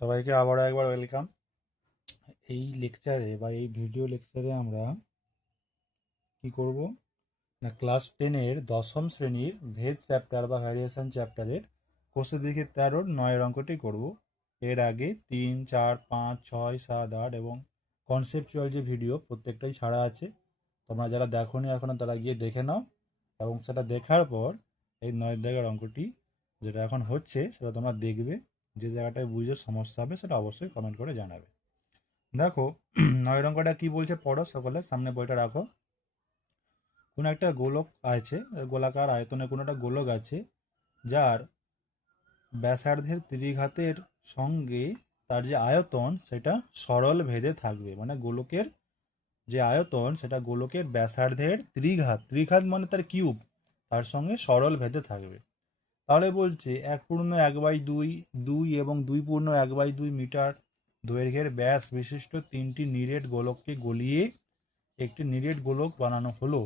সবাইকে আবারও একবার ওয়েলকাম। এই লেকচারে বা এই ভিডিও লেকচারে আমরা কি করব না, ক্লাস 10-এর দশম শ্রেণীর ভেদ চ্যাপ্টার বা ভ্যারিয়েশন চ্যাপ্টারের কোষে দেখে 13-9 অঙ্কটি করব। এর আগে 3, 4, 5, 6, 7, 8 এবং কনসেপচুয়াল যে ভিডিও প্রত্যেকটাই ছাড়া আছে। তোমরা যারা দেখোনি এখনো তারা গিয়ে দেখে নাও, এবং সেটা দেখার পর এই 9 দাগের অঙ্কটি যেটা এখন হচ্ছে সেটা তোমরা দেখবে। যে জায়গাটায় বুঝে সমস্যা হবে সেটা অবশ্যই কমেন্ট করে জানাবে। দেখো, 9 অঙ্কটা কি বলছে পড়ো সকলে, সামনে বইটা রাখো। কোনো একটা গোলক আছে, গোলাকার আয়তনে কোনো একটা গোলক আছে, যার ব্যাসার্ধের ত্রিঘাতের সঙ্গে তার যে আয়তন সেটা সরল ভেদে থাকবে। মানে গোলকের যে আয়তন সেটা গোলকের ব্যাসার্ধের ত্রিঘাত, ত্রিঘাত মানে তার কিউব, তার সঙ্গে সরল ভেদে থাকবে। তাহলে বলছে 1/2, 2 এবং 2/2 মিটার দৈর্ঘ্যের ব্যাস বিশিষ্ট তিনটি নিরেট গোলককে গলিয়ে একটি নিরেট গোলক বানানো হলো।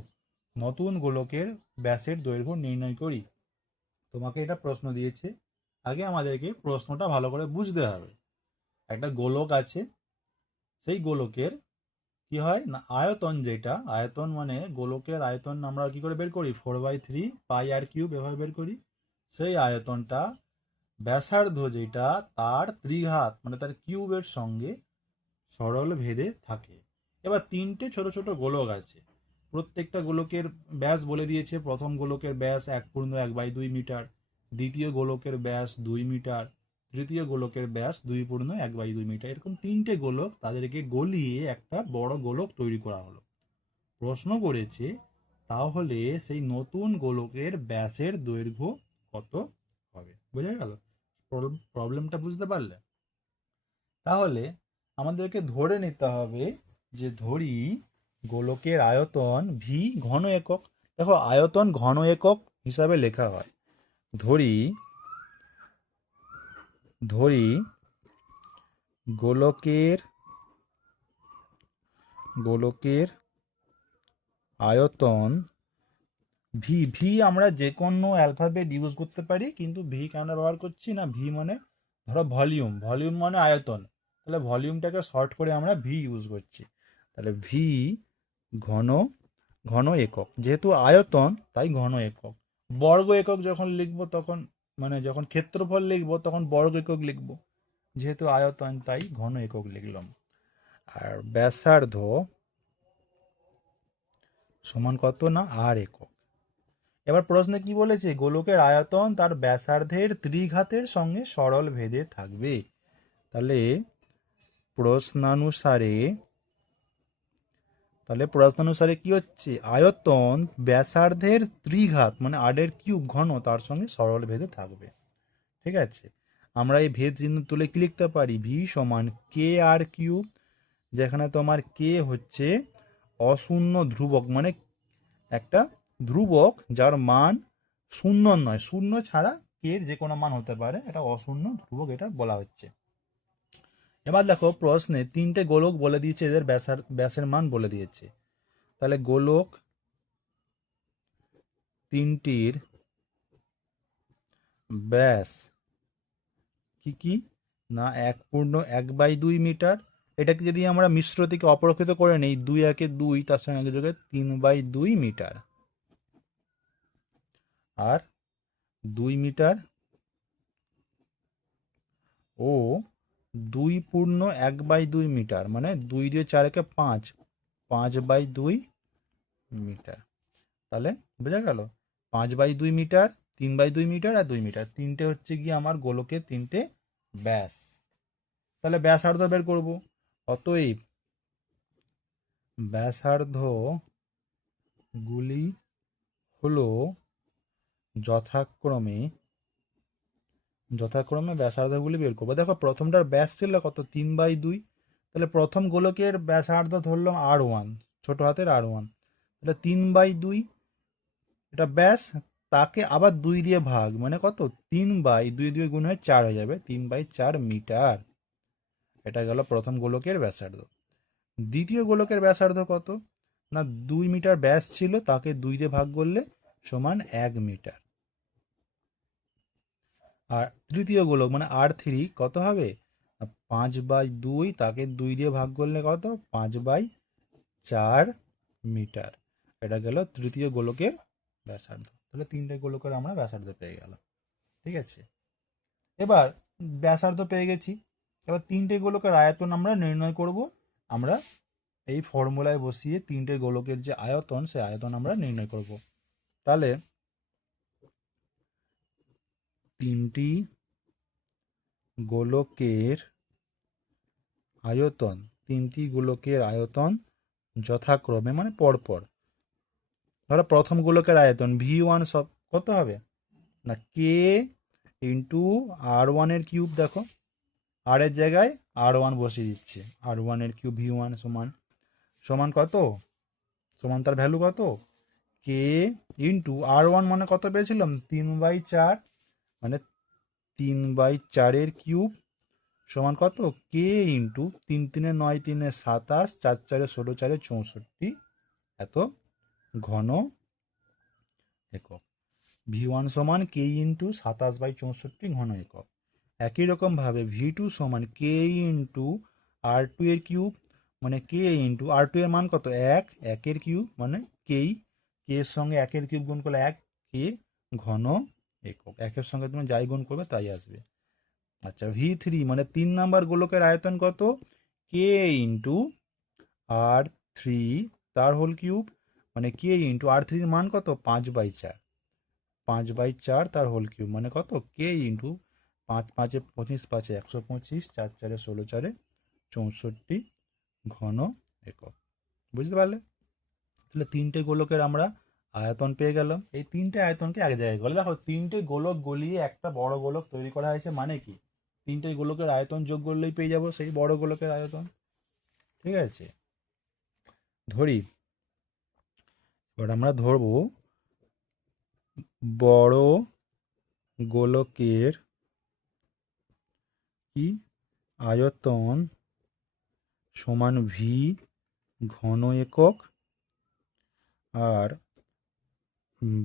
নতুন গোলকের ব্যাসের দৈর্ঘ্য নির্ণয় করি। তোমাকে এটা প্রশ্ন দিয়েছে, আগে আমাদেরকে প্রশ্নটা ভালো করে বুঝতে হবে। একটা গোলক আছে, সেই গোলকের কি হয় না, আয়তন, যেটা আয়তন মানে গোলকের আয়তন আমরা কি করে বের করি, 4/3 πr³ এভাবে বের করি। সেই আয়তনটা ব্যাসার্ধ যেটা তার ত্রিঘাত মানে তার কিউবের সঙ্গে সরল ভেদে থাকে। এবার তিনটে ছোট ছোট গোলক আছে, প্রত্যেকটা গোলকের ব্যাস বলে দিয়েছে। প্রথম গোলকের ব্যাস 1/2 মিটার, দ্বিতীয় গোলকের ব্যাস 2 মিটার, তৃতীয় গোলকের ব্যাস 2/1/2 মিটার। এরকম তিনটে গোলক, তাদেরকে গলিয়ে একটা বড় গোলক তৈরি করা হলো। প্রশ্ন করেছে তাহলে সেই নতুন গোলকের ব্যাসের দৈর্ঘ্য কত হবে। বোঝা গেল প্রবলেমটা? বুঝতে পারলে? তাহলে আমাদেরকে ধরে নিতে হবে যে, ধরি গোলকের আয়তন ভি ঘন একক। দেখো, আয়তন ঘন একক হিসাবে লেখা হয়। ধরি ধরি গোলকের গোলকের আয়তন ভি। ভি আমরা যে কোনো অ্যালফাবেট ইউজ করতে পারি, কিন্তু ভি কেন ব্যবহার করছি না, ভি মানে ধরো ভলিউম, ভলিউম মানে আয়তন, তাহলে ভলিউমটাকে শর্ট করে আমরা ভি ইউজ করছি। তাহলে ভি ঘন ঘন একক, যেহেতু আয়তন তাই ঘন একক। বর্গ একক যখন লিখবো তখন, মানে যখন ক্ষেত্রফল লিখবো তখন বর্গ একক লিখবো, যেহেতু আয়তন তাই ঘন একক লিখলাম। আর ব্যাসার্ধ সমান কত না, আর একক। এবার প্রশ্নে কি বলেছে, গোলকের আয়তন তার ব্যাসার্ধের ত্রিঘাতের সঙ্গে সরল ভেদে থাকবে। তাহলে প্রশ্নানুসারে কি হচ্ছে, আয়তন ব্যাসার্ধের ত্রিঘাত মানে আডের কিউব ঘন তার সঙ্গে সরল ভেদে থাকবে। ঠিক আছে, আমরা এই ভেদ চিহ্ন তুলে কি লিখতে পারি, ভি সমান KR³, যেখানে তোমার কে হচ্ছে অশূন্য ধ্রুবক, মানে একটা ধ্রুবক যার মান শূন্য নয়, শূন্য ছাড়া কে এর যে কোনো মান হতে পারে, এটা অশূন্য ধ্রুবক, এটা বলা হচ্ছে। এবার দেখো, প্রশ্নে তিনটে গোলক বলে দিয়েছে, এদের ব্যাসের মান বলে দিয়েছে। তাহলে গোলক তিনটির ব্যাস কি কি না, 1/2 মিটার। এটাকে যদি আমরা মিশ্র থেকে অপরক্ষিত করে নেই, 2 তার সঙ্গে যোগে 3/2 মিটার, আর 2 মিটার ও 2/1/2 মিটার, মানে 2 দিয়ে 4-একে 5, 5/2 মিটার। তাহলে বোঝা গেল, 5/2 মিটার, 3/2 মিটার আর 2 মিটার, তিনটে হচ্ছে গিয়ে আমার গোলকের তিনটে ব্যাস। তাহলে ব্যাসার্ধ বের করব। অতএব ব্যাসার্ধ গুলি হলো যথাক্রমে ব্যাসার্ধগুলি বের করবো। দেখো, প্রথমটার ব্যাস ছিল কত, 3/2। তাহলে প্রথম গোলকের ব্যাসার্ধ ধরলাম R1, ছোট হাতের R1। তাহলে 3/2 এটা ব্যাস, তাকে আবার 2 দিয়ে ভাগ, মানে কত, 3/2 গুণ হয়ে 4 হয়ে যাবে, 3/4 মিটার। এটা গেল প্রথম গোলকের ব্যাসার্ধ। দ্বিতীয় গোলকের ব্যাসার্ধ কত না, 2 মিটার ব্যাস ছিল, তাকে 2 দিয়ে ভাগ করলে সমান 1 মিটার। আর তৃতীয় গোলক মানে R3 কত হবে 5/2, তাকে 2 দিয়ে ভাগ করলে কত? 5/4 মিটার। এটা গেল তৃতীয় গোলকের ব্যাসার্ধ। তাহলে 3টে গোলকের আমরা ব্যাসার্ধ পেয়ে গেলাম। ঠিক আছে, এবার ব্যাসার্ধ পেয়ে গেছি, এবার 3টে গোলকের আয়তন আমরা নির্ণয় করব। আমরা এই ফর্মুলায় বসিয়ে 3টে গোলকের যে আয়তন, সে আয়তন আমরা নির্ণয় করব। তাহলে 3টি গোলকের আয়তন, 3টি গোলকের আয়তন যথাক্রমে মানে পরপর। ধরো প্রথম গোলকের আয়তন V1 সব কত হবে না, কে ইন্টু R1 এর কিউব। দেখো আর এর জায়গায় R1 বসিয়ে দিচ্ছে, R1 এর কিউব V1 সমান সমান কত, সমান তার ভ্যালু কত, কে ইন্টু R1 মানে কত পেয়েছিলাম, 3/4, মানে 3/4 কিউব সমান কত, কে ইন্টু 3 3 9 3 27, 4 4 16 4 64 এত ঘন একক। V1 সমান কে ইন্টু 27/64 ঘন একক। একই রকমভাবে V2 সমান কে ইন্টু R2 এর কিউব, মানে কে ইন্টু R2 এর মান কত, 1, 1 এর কিউব মানে কে এর সঙ্গে 1 এর কিউব গুণ করলে 1, কে ঘন একক। 1 এর সঙ্গে তুমি যাই গুণ করবে তাই আসবে। আচ্ছা, V3 মানে 3 নাম্বার গোলকের আয়তন কত, কে ইন্টু R3 তার হোল কিউব, মানে কে ইন্টু R3 এর মান কত, 5/4, 5/4 তার হোল কিউব মানে কত, কে ইন্টু 5 5 25, 5 125, 4 4 16 4 64 ঘন একক। বুঝতে পারলে? তাহলে 3টে গোলকের আমরা আয়তন পেয়ে গেলাম। এই 3টে আয়তনকে এক জায়গায় গেলে, দেখো 3টে গোলক গলিয়ে একটা বড় গোলক তৈরি করা হয়েছে, মানে কি 3টে গোলকের আয়তন যোগ করলেই পেয়ে যাবো সেই বড় গোলকের আয়তন। ঠিক আছে, ধরি এবার আমরা ধরবো বড় গোলকের কি আয়তন সমান ভি ঘন একক আর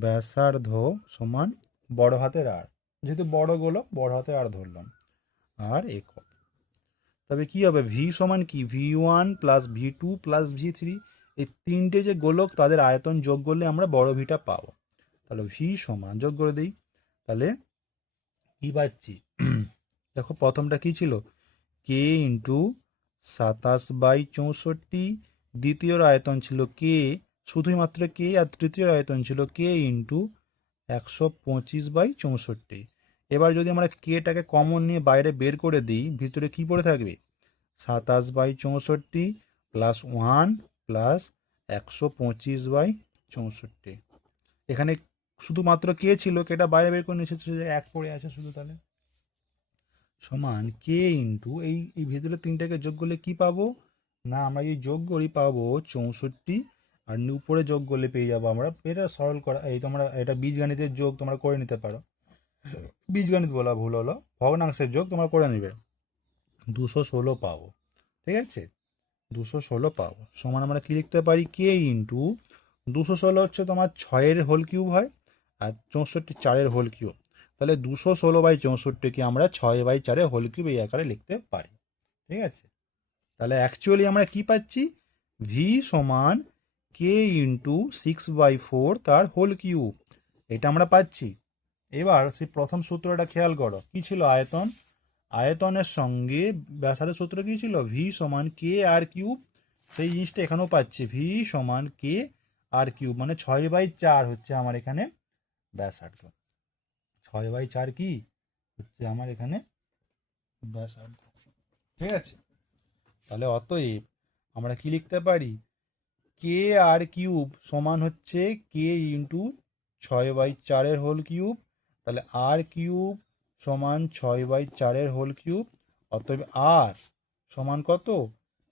ব্যাসার্ধ সমান বড় হাতের আর, যেহেতু বড় গোলক বড় হাতের আর ধরলাম, আর একক। তবে কি হবে, ভি সমান কি, V1 plus V2 plus V3, এই 3টে যে গোলক তাদের আয়তন যোগ করলে আমরা বড় ভিটা পাবো। তাহলে ভি সমান, যোগ করে দিই, তাহলে কি পাচ্ছি দেখো প্রথমটা কি ছিল, কে ইন্টু 27/64, দ্বিতীয় আয়তন ছিল কে, শুধুমাত্র কে, আর তৃতীয় আয়তন ছিল কে ইন্টু 125/64। এবার যদি আমরা কেটাকে কমন নিয়ে বাইরে বের করে দিই, ভিতরে কি পড়ে থাকবে, 27/64 প্লাস 1 প্লাস 125/64। এখানে শুধুমাত্র কে ছিল, কেটা বাইরে বের করে নিয়েছে, 1 পড়ে আছে শুধু, তাহলে সমান কে ইন্টু এই এই ভেতরে 3টাকে যোগ করলে কি পাবো না, আমরা এই যোগ করি পাবো 64, আর উপরে যোগ করলে পেয়ে যাবো আমরা, এটা সরল করা, এই তোমরা এটা বীজগণিতের যোগ তোমরা করে নিতে পারো, বীজগণিত বলা ভুল হলো, ভগ্নাংশের যোগ তোমরা করে নিবে, 216 পাবো। ঠিক আছে, 216 পাবো সমান আমরা কি লিখতে পারি, কে ইন্টু 216 হচ্ছে তোমার 6-এর হোল কিউব হয়, আর 64 4-এর হোল কিউব, তাহলে 216/64কে আমরা 6/4 হোল কিউব এই আকারে লিখতে পারি। ঠিক আছে, তাহলে অ্যাকচুয়ালি আমরা কি পাচ্ছি, ভি সমান কে ইন্টু 6/4 তার হোল কিউব, এটা আমরা পাচ্ছি। এবার সেই প্রথম সূত্রটা খেয়াল করো, কি ছিল, আয়তন, আয়তনের সঙ্গে ব্যাসার্ধের সূত্র কি ছিল, ভি সমান কে আর কিউব, সেই জিনিসটা এখানেও পাচ্ছি, ভি সমান কে আর কিউব, মানে 6/4 হচ্ছে আমার এখানে ব্যাসার্ধ, 6/4 কি হচ্ছে আমার এখানে ব্যাসার্ধ। ঠিক আছে, তাহলে অতএব আমরা কি লিখতে পারি, কে আর কিউব সমান হচ্ছে কে ইন্টু 6/4 হোল কিউব, তাহলে আর কিউব সমান 6/4 হোল কিউব, অতএব আর সমান কত,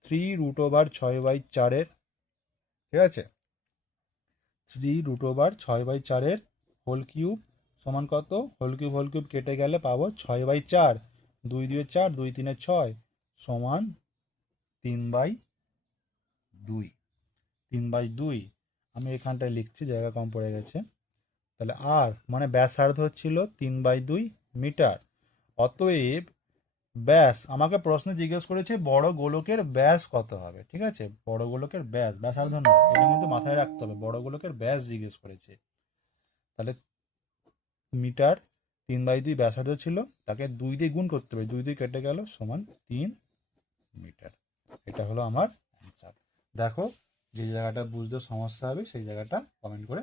3√6/4। ঠিক আছে, 3√6/4 হোল কিউব সমান কত, হোল কিউব কেটে গেলে পাবো 6/4, 2 2 4, 2 3 6 সমান 3/2, 3/2। আমি এখানটায় লিখছি, জায়গা কম পড়ে গেছে। তাহলে আর মানে ব্যাসার্ধ হচ্ছিল 3/2 মিটার, অতএব ব্যাস, আমাকে প্রশ্ন জিজ্ঞেস করেছে বড় গোলকের ব্যাস কত হবে, ঠিক আছে, বড় গোলকের ব্যাস, ব্যাসার্ধ নয়, এটা কিন্তু মাথায় রাখতে হবে, বড় গোলকের ব্যাস জিজ্ঞেস করেছে। তাহলে মিটার 3/2 ব্যাসার্ধ ছিল, তাকে 2 দিয়ে গুণ করতে হবে, 2 দিয়ে কেটে গেল সমান 3 মিটার। এটা হলো আমার অ্যান্সার। দেখো যে জায়গাটা বুঝতে সমস্যা হবে সেই জায়গাটা কমেন্ট করে